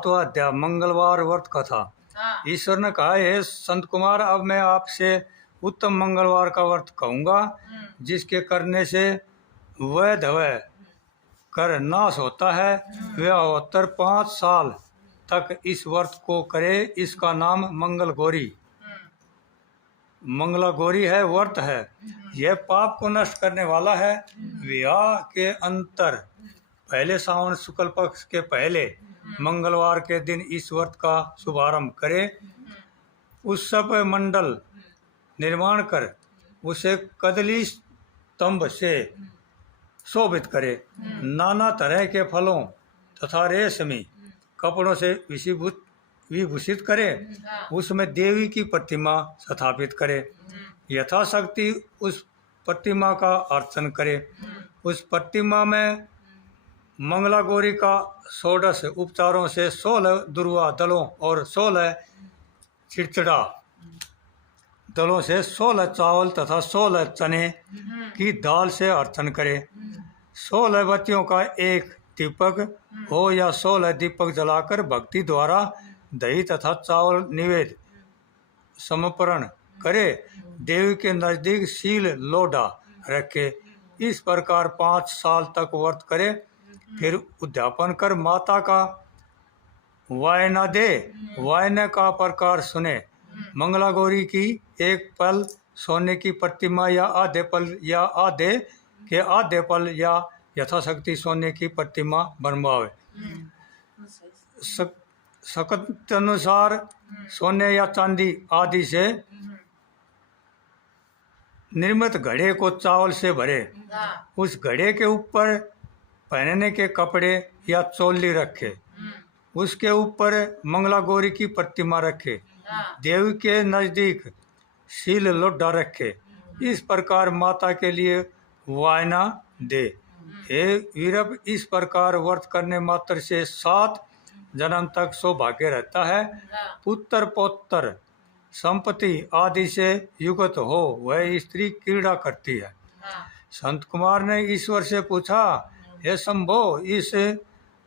7वां अध्याय मंगलवार व्रत कथा। ईश्वर ने कहा, हे संत कुमार, अब मैं आपसे उत्तम मंगलवार का व्रत कहूँगा, जिसके करने से वह धवय कर नाश होता है। वह उत्तर 5 साल तक इस व्रत को करे। इसका नाम मंगल गौरी मंगला गौरी है, व्रत है। यह पाप को नष्ट करने वाला है। विवाह के अंतर पहले सावन शुक्ल पक्ष के पहले मंगलवार के दिन इस व्रत का शुभारंभ करे। उत्सव मंडल निर्माण कर उसे कदली स्तंभ से शोभित करे। नाना तरह के फलों तथा रेशमी कपड़ों से विभूषित करे। उसमें देवी की प्रतिमा स्थापित करे। यथाशक्ति उस प्रतिमा का अर्चन करे। उस प्रतिमा में मंगला गौरी का 16 उपचारों से 16 दुर्वा दलों और 16 चिड़चिड़ा दलों से 16 चावल तथा 16 चने की दाल से अर्चन करे। 16 बत्तियों का एक दीपक हो या 16 दीपक जलाकर भक्ति द्वारा दही तथा चावल निवेद समर्पण करे। देवी के नजदीक शील लोढ़ा रखे। इस प्रकार 5 साल तक व्रत करे। फिर उद्यापन कर माता का वायना दे। वायने का प्रकार सुने। मंगला गौरी की एक पल सोने की प्रतिमा या आधे पल या आधे पल या यथाशक्ति सोने की प्रतिमा बनवावे। शक्त अनुसार सोने या चांदी आदि से निर्मित घड़े को चावल से भरे। उस घड़े के ऊपर पहनने के कपड़े या चोली रखे। उसके ऊपर मंगला गौरी की प्रतिमा रखे। देवी के नजदीक शील लोढ़ा रखे। इस प्रकार माता के लिए वायना दे। हे वीरप, इस प्रकार व्रत करने मात्र से 7 जन्म तक सौभाग्य रहता है। पुत्र पौत्र संपत्ति आदि से युक्त हो वह स्त्री क्रीड़ा करती है। संत कुमार ने ईश्वर से पूछा, हे शंभो, इस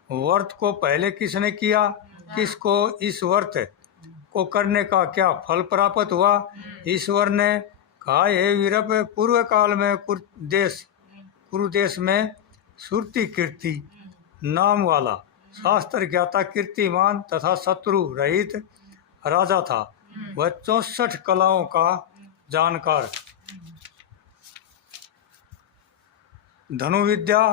व्रत को पहले किसने किया? किसको इस व्रत को करने का क्या फल प्राप्त हुआ? ईश्वर ने कहा, हे वीरप, पूर्व काल में कुरुदेश में सुरति कीर्ति नाम वाला शास्त्र ज्ञाता कीर्तिमान तथा शत्रु रहित राजा था। वह 64 कलाओं का जानकार, धनुविद्या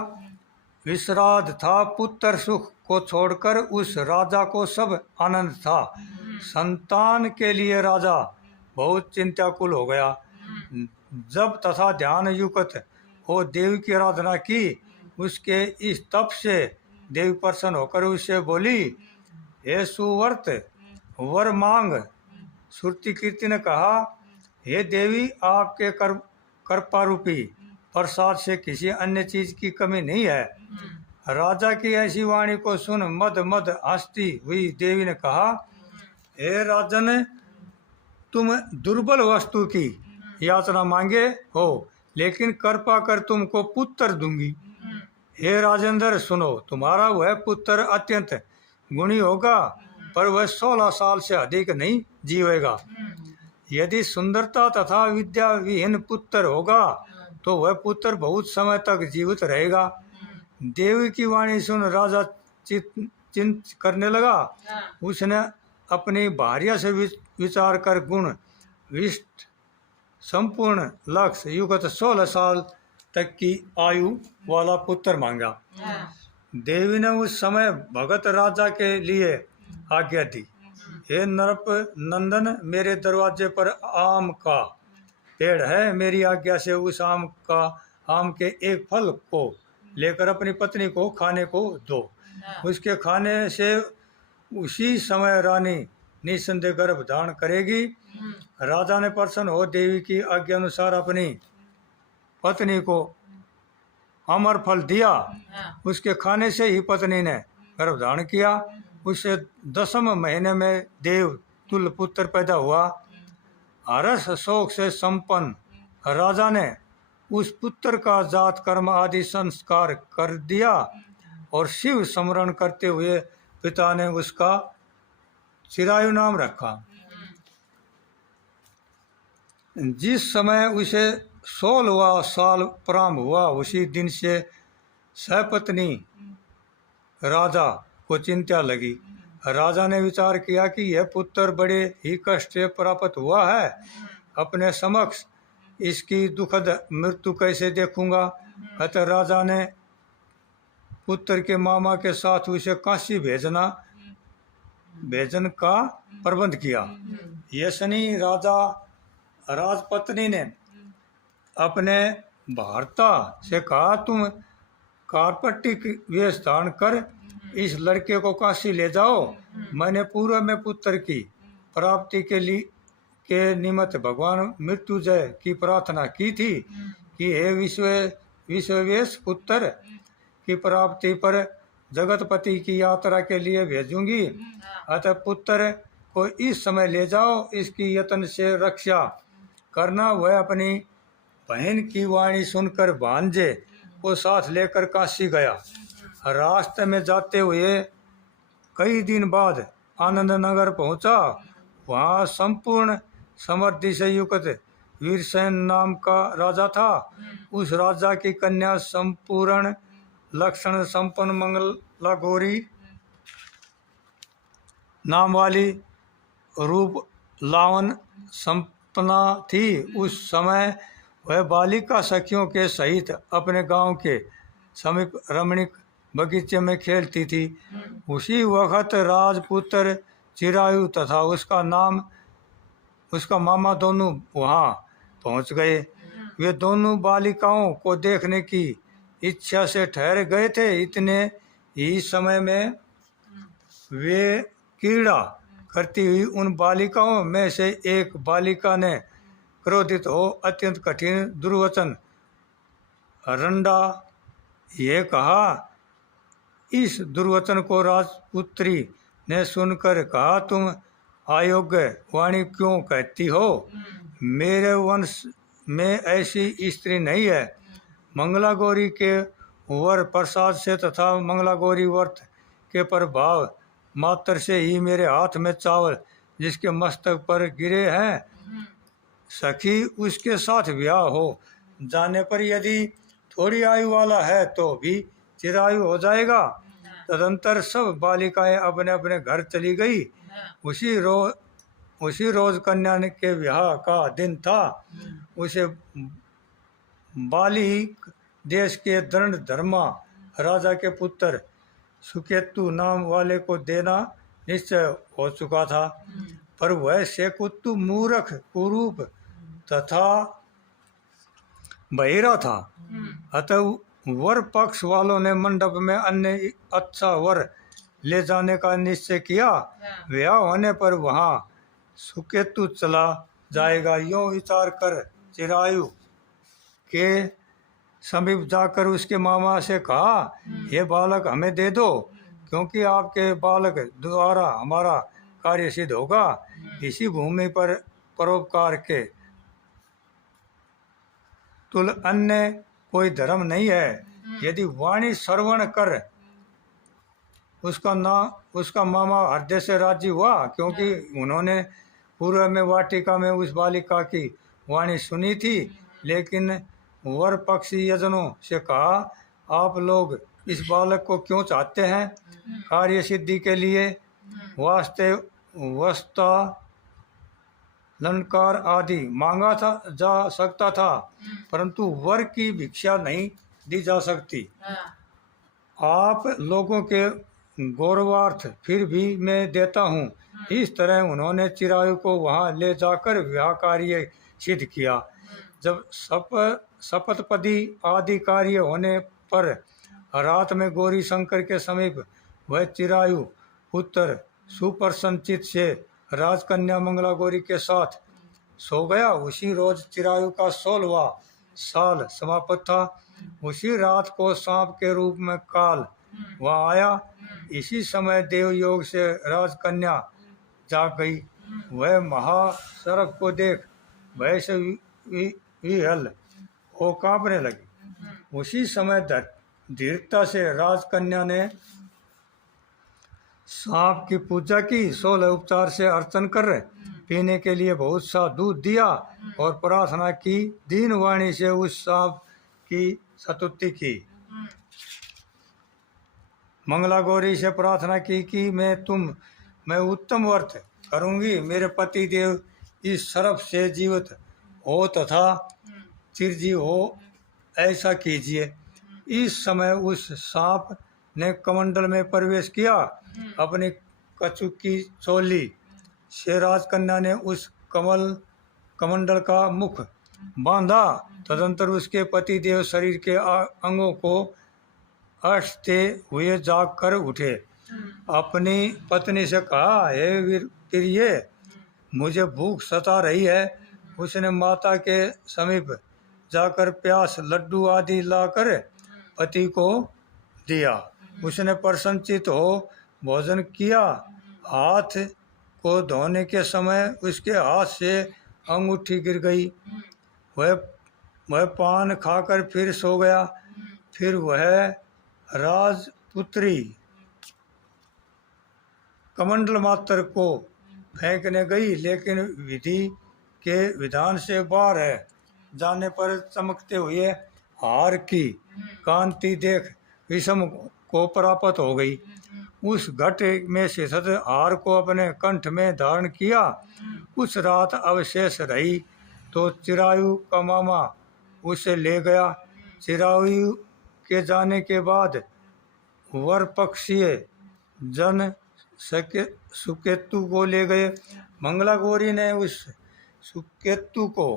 विश्राद था। पुत्र सुख को छोड़कर उस राजा को सब आनंद था। संतान के लिए राजा बहुत चिंताकुल हो गया। जब तथा ध्यान युक्त हो देवी की आराधना की। उसके इस तप से देवी प्रसन्न होकर उससे बोली, हे सुव्रत, वर मांग। श्रुति कीर्ति ने कहा, हे देवी, आपके कृपा रूपी प्रसाद से किसी अन्य चीज की कमी नहीं है। राजा की ऐसी वाणी को सुन मद मद हंसती हुई देवी ने कहा, हे राजन, तुम दुर्बल वस्तु की याचना मांगे हो, लेकिन कृपा कर तुमको पुत्र दूंगी। हे राजेंद्र, सुनो, तुम्हारा वह पुत्र अत्यंत गुणी होगा, पर वह 16 साल से अधिक नहीं जीवेगा। यदि सुंदरता तथा विद्या विहीन पुत्र होगा तो वह पुत्र बहुत समय तक जीवित रहेगा। देवी की वाणी सुन राजा चिंत करने लगा। उसने अपनी भार्या से विचार कर गुण विष्ट संपूर्ण लक्ष्य युगत 16 साल तक की आयु वाला पुत्र मांगा। देवी ने उस समय भगत राजा के लिए आज्ञा दी, हे नरप नंदन, मेरे दरवाजे पर आम का पेड़ है। मेरी आज्ञा से उस आम के एक फल को लेकर अपनी पत्नी को खाने को दो। उसके खाने से उसी समय रानी निसंदेह गर्भ धारण करेगी। राजा ने प्रसन्न हो देवी की आज्ञा अनुसार अपनी पत्नी को अमर फल दिया। उसके खाने से ही पत्नी ने गर्भ धारण किया। उससे 10वें महीने में देव तुल्य पुत्र पैदा हुआ। हर्ष शोक से संपन्न राजा ने उस पुत्र का जात कर्म आदि संस्कार कर दिया और शिव स्मरण करते हुए पिता ने उसका चिरायु नाम रखा। जिस समय उसे 16वां साल प्रारंभ हुआ, उसी दिन से सहपत्नी राजा को चिंता लगी। राजा ने विचार किया कि यह पुत्र बड़े ही कष्ट से प्राप्त हुआ है, अपने समक्ष इसकी दुखद मृत्यु कैसे देखूंगा। अतः राजा ने पुत्र के मामा के साथ उसे काशी भेजन का प्रबंध किया। यशनी राजपत्नी ने अपने भर्ता से कहा, तुम कार्पटिक वेश धारण कर इस लड़के को काशी ले जाओ। मैंने पूर्व में पुत्र की प्राप्ति के निमित्त भगवान मृत्युंजय की प्रार्थना की थी कि हे विश्ववेश, पुत्र की प्राप्ति पर जगतपति की यात्रा के लिए भेजूंगी। अतः पुत्र को इस समय ले जाओ, इसकी यत्न से रक्षा करना। वह अपनी बहन की वाणी सुनकर भांजे को साथ लेकर काशी गया। रास्ते में जाते हुए कई दिन बाद आनंद नगर पहुंचा। वहाँ संपूर्ण समृद्धि से युक्त वीरसेन नाम का राजा था। उस राजा की कन्या संपूर्ण लक्षण संपन्न मंगला गौरी नाम वाली रूप लावन संपन्ना थी। उस समय वह बालिका सखियों के सहित अपने गांव के समीप रमणीक बगीचे में खेलती थी। उसी वक्त राजपुत्र चिरायु तथा उसका मामा दोनों वहां पहुंच गए। वे दोनों बालिकाओं को देखने की इच्छा से ठहर गए थे। इतने ही समय में वे क्रीड़ा करती हुई उन बालिकाओं में से एक बालिका ने क्रोधित हो अत्यंत कठिन दुर्वचन रंडा ये कहा। इस दुर्वचन को राजपुत्री ने सुनकर कहा, तुम अयोग्य वाणी क्यों कहती हो? मेरे वंश में ऐसी स्त्री नहीं है। मंगला गौरी के वर प्रसाद से तथा मंगला गौरी व्रत के प्रभाव मात्र से ही मेरे हाथ में चावल जिसके मस्तक पर गिरे हैं, सखी उसके साथ ब्याह हो जाने पर यदि थोड़ी आयु वाला है तो भी चिरायु हो जाएगा। तदंतर सब बालिकाएं अपने अपने घर चली गई। उसी रोज कन्या के ब्याह का दिन था। उसे बालिक देश के दंड धर्मा राजा के पुत्र सुकेतु नाम वाले को देना निश्चय हो चुका था, पर वह शेकुतु मूर्ख कुरूप तथा बहिरा था। अतः वर पक्ष वालों ने मंडप में अन्य अच्छा वर ले जाने का निश्चय किया। ब्याह होने पर वहां सुकेतु चला जाएगा। यो विचार कर चिरायु के समीप जाकर उसके मामा से कहा, ये बालक हमें दे दो, क्योंकि आपके बालक द्वारा हमारा कार्य सिद्ध होगा। इसी भूमि पर परोपकार के तुल अन्य कोई धर्म नहीं है। यदि वाणी श्रवण कर उसका मामा हृदय से राजी हुआ, क्योंकि उन्होंने पूर्व में वाटिका में उस बालिका की वाणी सुनी थी। लेकिन वर पक्षी यजनों से कहा, आप लोग इस बालक को क्यों चाहते हैं? कार्य सिद्धि के लिए वस्ता लंकार आदि मांगा जा सकता था, परंतु वर की भिक्षा नहीं दी जा सकती। आप लोगों के गौरवार्थ फिर भी मैं देता हूँ। इस तरह उन्होंने चिरायु को वहां ले जाकर विवाह कार्य सिद्ध किया। जब शपथपदी आदि कार्य होने पर रात में गौरी शंकर के समीप वह चिरायु पुत्र सुप्रसन्नचित से राजकन्या मंगला गौरी के साथ सो गया। उसी रोज चिरायु का 16वां साल समाप्त था। उसी रात को सांप के रूप में काल वहाँ आया। इसी समय देव योग से राजकन्या जाग गई। वह महासर्प को देख भय से विहल हो कांपने लगी। उसी समय धीरता से राजकन्या ने सांप की पूजा की, 16 उपचार से अर्चन कर, पीने के लिए बहुत सा दूध दिया और प्रार्थना की, दीन वाणी से उस सांप की स्तुति की। मंगला गौरी से प्रार्थना की कि मैं उत्तम व्रत करूंगी, मेरे पति देव इस सर्प से जीवित हो तथा चिरजीव हो, ऐसा कीजिए। इस समय उस सांप ने कमंडल में प्रवेश किया, अपनी कछुक की चोली से राजकन्या ने उस कमंडल का मुख बांधा। तदंतर उसके पति देव शरीर के अंगों को अष्टते हुए जाग कर उठे। अपनी पत्नी से कहा, हे वीर प्रिय, मुझे भूख सता रही है। उसने माता के समीप जाकर प्यास लड्डू आदि लाकर पति को दिया। उसने प्रसन्नचित हो भोजन किया। हाथ को धोने के समय उसके हाथ से अंगूठी गिर गई। वह पान खाकर फिर सो गया। फिर वह राजपुत्री कमंडल मात्र को फेंकने गई, लेकिन विधि के विधान से बाहर है जाने पर चमकते हुए हार की कांति देख विषम को प्राप्त हो गई। उस घट में स्थित हार को अपने कंठ में धारण किया। कुछ रात अवशेष रही तो चिरायु का मामा उसे ले गया। चिरायु के जाने के बाद वर पक्षीय जन सुकेतु को ले गए। मंगला गौरी ने उस सुकेतु को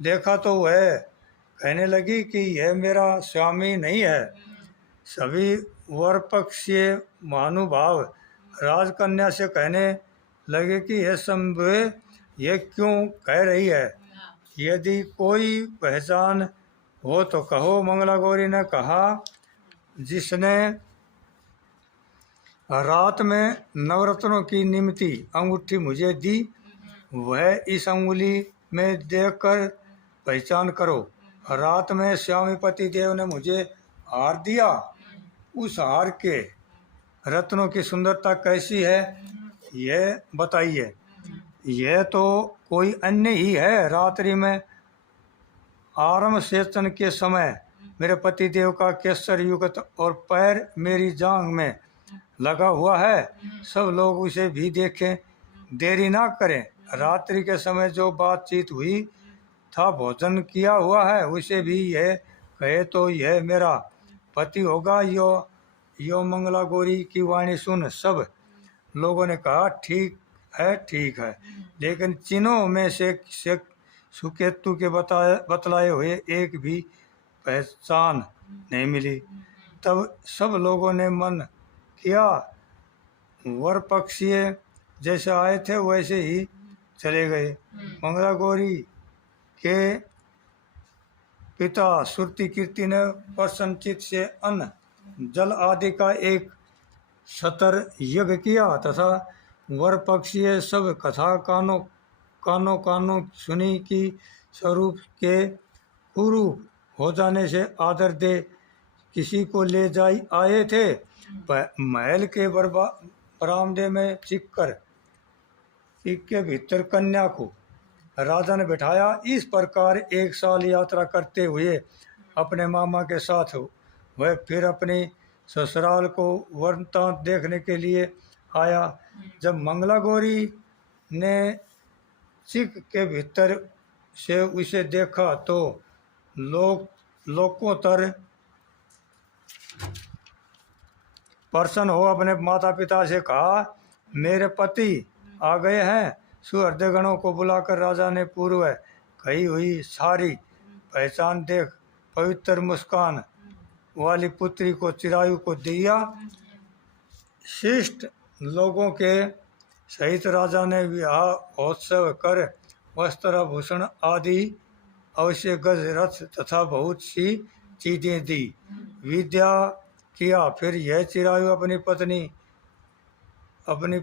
देखा तो वह कहने लगी कि यह मेरा स्वामी नहीं है। सभी वर पक्षीय महानुभाव राजकन्या से कहने लगे कि यह संभवे यह क्यों कह रही है, यदि कोई पहचान हो तो कहो। मंगला गौरी ने कहा, जिसने रात में नवरत्नों की निमती अंगूठी मुझे दी, वह इस अंगुली में देखकर पहचान करो। रात में स्वामीपति देव ने मुझे हार दिया। उस हार के रत्नों की सुंदरता कैसी है, यह बताइए। यह तो कोई अन्य ही है। रात्रि में आरंभ सेचन के समय मेरे पति देव का केसर युक्त और पैर मेरी जांघ में लगा हुआ है। सब लोग उसे भी देखें, देरी ना करें। रात्रि के समय जो बातचीत हुई था, भोजन किया हुआ है, उसे भी यह कहे तो यह मेरा पति होगा। यो मंगला गौरी की वाणी सुन सब लोगों ने कहा, ठीक है। लेकिन चिन्हों में से सुकेतु के बतलाए हुए एक भी पहचान नहीं मिली। तब सब लोगों ने मन किया, वर पक्षीय जैसे आए थे वैसे ही चले गए। मंगला गौरी के पिता श्रुति कीर्ति ने प्रसन्नचित से अन्न जल आदि का एक सतर यज्ञ किया तथा वर पक्षीय सब कथा कानों सुनी कि स्वरूप के कुरूप हो जाने से आदर दे किसी को ले जाई आए थे। महल के बरामदे में चिक के भीतर कन्या को राजा ने बैठाया। इस प्रकार एक साल यात्रा करते हुए अपने मामा के साथ वह फिर अपनी ससुराल को वृत्तांत देखने के लिए आया। जब मंगला गौरी ने चिक के भीतर से उसे देखा तो लोकोत्तर प्रसन्न हो अपने माता पिता से कहा, मेरे पति आ गए हैं। सुहृदय गणों को बुलाकर राजा ने पूर्व कही हुई सारी पहचान देख पवित्र मुस्कान वाली पुत्री को चिरायु को दिया। शिष्ट लोगों के सहित राजा ने विवाह उत्सव कर वस्त्राभूषण आदि अवश्य गज रथ तथा बहुत सी चीजें दी, विद्या किया। फिर यह चिरायु अपनी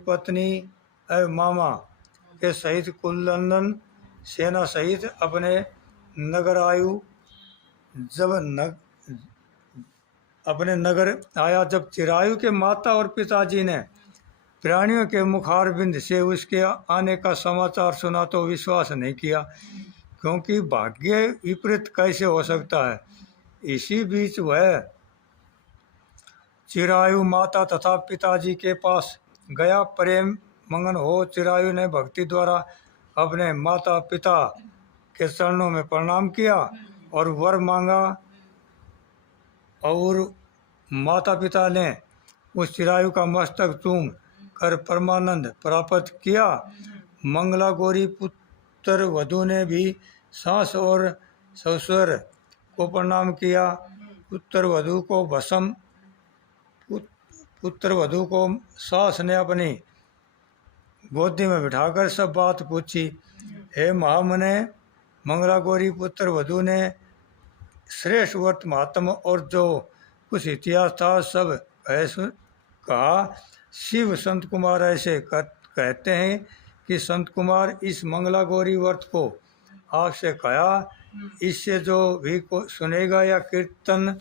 पत्नी मामा के सहित कुलनंदन सेना सहित अपने नगर आयु। अपने नगर आया। जब चिरायु के माता और पिताजी ने प्राणियों के मुखारबिंद से उसके आने का समाचार सुना तो विश्वास नहीं किया, क्योंकि भाग्य विपरीत कैसे हो सकता है। इसी बीच वह चिरायु माता तथा पिताजी के पास गया। प्रेम मंगन हो चिरायु ने भक्ति द्वारा अपने माता पिता के चरणों में प्रणाम किया और वर मांगा, और माता पिता ने उस चिरायु का मस्तक चूम कर परमानंद प्राप्त किया। मंगला गौरी पुत्र वधु ने भी सास और ससुर को प्रणाम किया। पुत्र वधु को सास ने अपनी गोदी में बिठाकर सब बात पूछी। हे महामुने, मंगला गौरी पुत्र वधु ने श्रेष्ठ व्रत महात्म और जो कुछ इतिहास था सब कहा। शिव संत कुमार ऐसे कहते हैं कि संत कुमार इस मंगला गौरी व्रत को आपसे कहा, इससे जो भी को सुनेगा या कीर्तन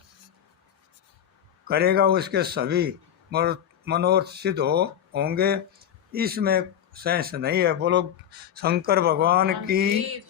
करेगा उसके सभी मनोरथ सिद्ध होंगे। इसमें सेंस नहीं है। बोलो शंकर भगवान की।